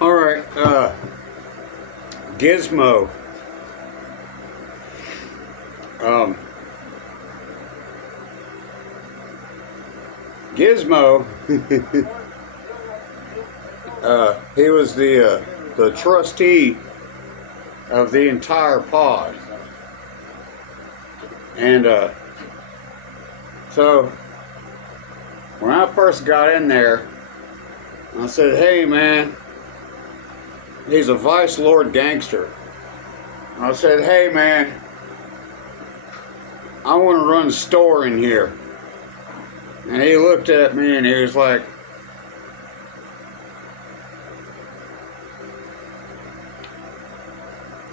Alright, Gizmo. Um, Gizmo, he was the trustee of the entire pod. And, so, when I first got in there, I said, hey man, he's a Vice Lord gangster. I said, hey man, I want to run a store in here. And he looked at me and he was like,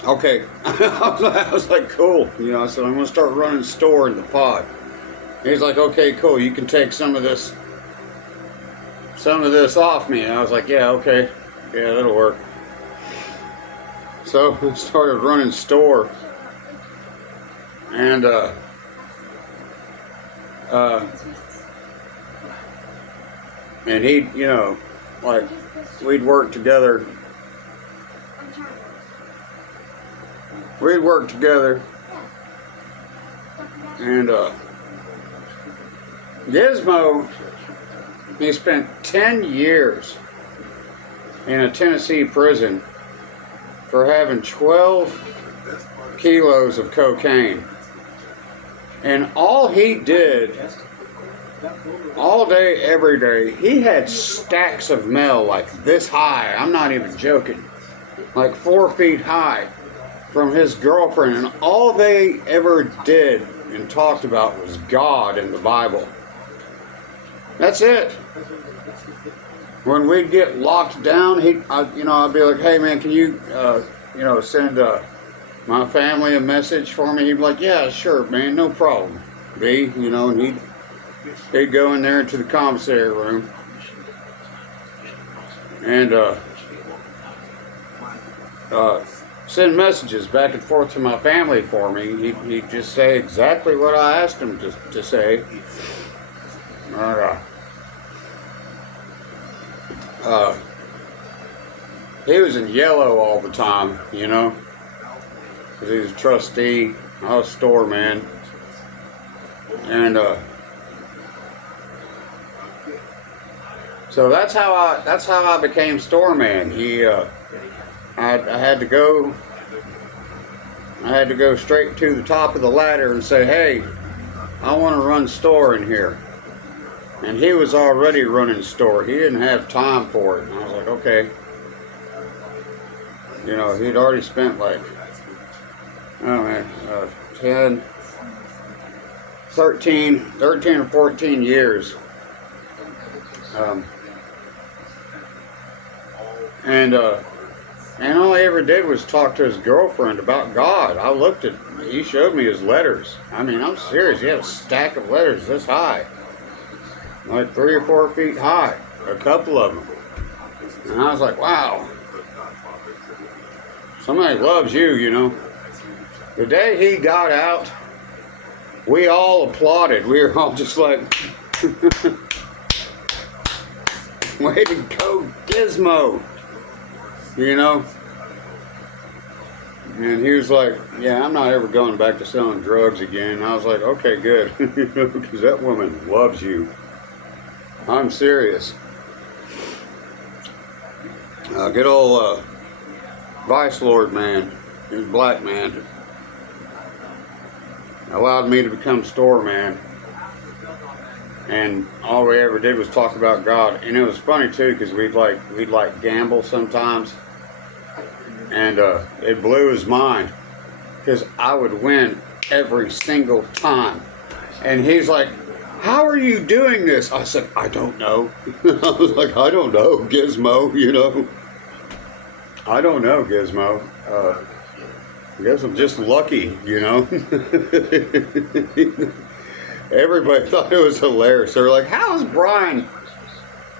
okay. I was like, cool. You know, I said, I'm going to start running a store in the pod. He's like, okay, cool. You can take some of this off me. And I was like, yeah, okay. Yeah, that'll work. So I started running a store. And, and he, you know, like, we'd work together. And, Gizmo, he spent 10 years in a Tennessee prison for having 12 kilos of cocaine. And all he did, all day, every day, he had stacks of mail like this high. I'm not even joking. Like 4 feet high from his girlfriend. And all they ever did and talked about was God and the Bible. That's it. When we'd get locked down, I'd be like, hey man, can you, send my family a message for me? He'd be like, yeah, sure, man, no problem. B, and he'd go in there into the commissary room and send messages back and forth to my family for me. He'd just say exactly what I asked him to say. He was in yellow all the time, because he was a trustee. I was a store man. And so that's how I became store man. I had to go straight to the top of the ladder and say, hey, I want to run store in here. And he was already running the store. He didn't have time for it. And I was like, okay. He'd already spent like, 13 or 14 years. And all he ever did was talk to his girlfriend about God. He showed me his letters. I mean, I'm serious. He had a stack of letters this high. Like 3 or 4 feet high. A couple of them. And I was like, wow. Somebody loves you, The day he got out, we all applauded. We were all just like, way to go, Gizmo. And he was like, yeah, I'm not ever going back to selling drugs again. I was like, okay, good. Because that woman loves you. I'm serious. Good old Vice Lord man, he was a black man, allowed me to become store man. And all we ever did was talk about God. And it was funny too, because we'd gamble sometimes. And it blew his mind, because I would win every single time. And he's like, how are you doing this? I said, I don't know. I was like, I don't know, Gizmo, I don't know, Gizmo. I guess I'm just lucky, Everybody thought it was hilarious. They were like, how is Brian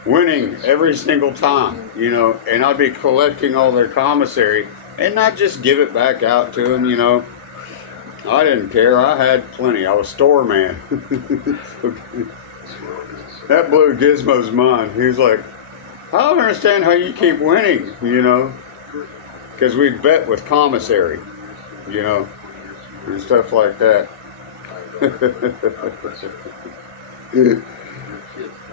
winning every single time? And I'd be collecting all their commissary and not just give it back out to them, I didn't care. I had plenty. I was store man. That blew Gizmo's mind. He was like, I don't understand how you keep winning, you know, because we'd bet with commissary, you know, and stuff like that.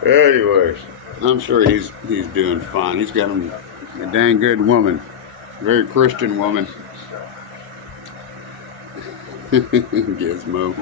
Anyways, I'm sure he's doing fine. He's got a dang good woman, very Christian woman. Gizmo.